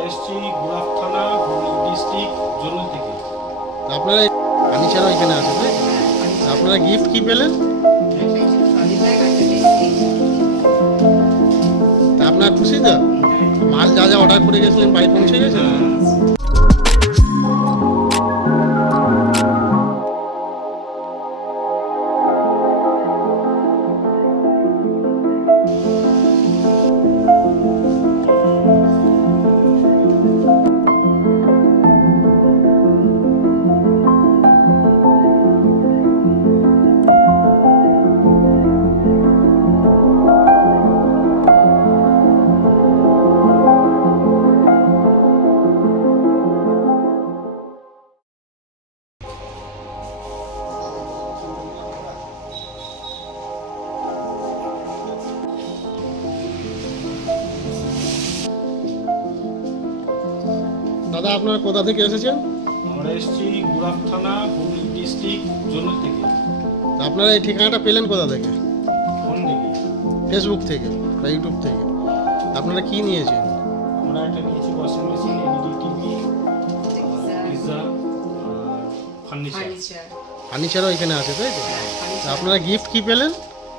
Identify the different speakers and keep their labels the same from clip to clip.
Speaker 1: এসেছি গুরাফ থানা, হুগলি ডিস্ট্রিক্ট, জরুল থেকে।
Speaker 2: আপনারা ফার্নিচারও এখানে আছে তাই? আপনারা গিফট কি পেলেন? তা আপনারা খুশি তো? মাল যা যা অর্ডার করে গেছিলেন বাড়ি পৌঁছে গেছে? দাদা আপনারা কোথা থেকে এসেছেন?
Speaker 1: আমরা এসেছি গুরাফ থানা, হুগলি ডিস্ট্রিক্ট, জরুল থেকে।
Speaker 2: তা আপনারা এই ঠিকানাটা পেলেন কোথা থেকে?
Speaker 1: ফোন দেখি
Speaker 2: ফেসবুক থেকে বা ইউটিউব থেকে? আপনারা কি নিয়েছেন?
Speaker 1: আমরা একটা নিয়েছি washing machine, LED TV, pizza, furniture.
Speaker 2: ফার্নিচারও এখানে আছে তাই তো? তা আপনারা গিফট কি পেলেন?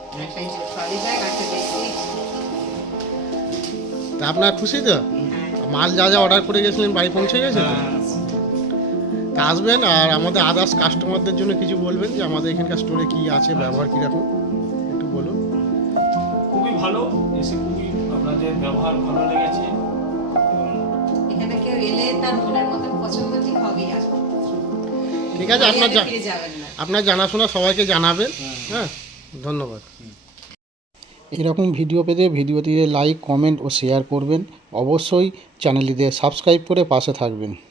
Speaker 2: তা আপনারা খুশি তো? মাল যা যা অর্ডার করে গেছিলেন বাড়ি পৌঁছে গেছে তো? তা আসবেন, আর আমাদের আদার্স কাস্টমারদের জন্য কিছু বলবেন যে আমাদের এখানকার স্টোরে কি আছে, ব্যবহার কীরকম একটু বলুন।
Speaker 1: খুবই ভালো, এসে খুবই আপনাদের ব্যবহার ভালো লেগেছে। এবং
Speaker 3: এখানে কেউ এলে তার মনের মতন পছন্দ ঠিক হবেই। আসবে
Speaker 2: ঠিক আছে, আপনার জানাশোনা সবাইকে জানাবেন। হ্যাঁ, ধন্যবাদ। এরকম ভিডিও পেতে ভিডিওটিতে লাইক, কমেন্ট ও শেয়ার করবেন। অবশ্যই চ্যানেলটিতে সাবস্ক্রাইব করে পাশে থাকবেন।